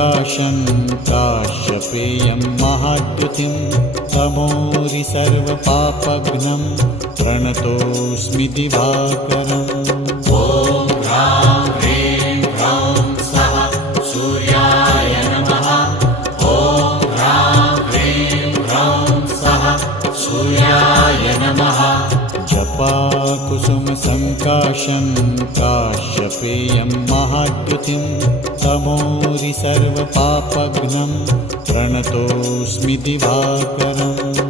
सङ्काशं काश्यपेयं महाद्युतिं तमोरि सर्वपापघ्नं प्रणतोऽस्मि दिवाकरम्। ॐ ह्रां ह्रीं ह्रौं स्वः सूर्याय नमः। ॐ ह्रां ह्रीं ह्रौं स्वः सूर्याय नमः। जपाकुसुमसङ्काशं काश्यपेयं महाद्युतिं तमोरि सर्वपापघ्नं प्रणतोऽस्मि दिवाकरम्।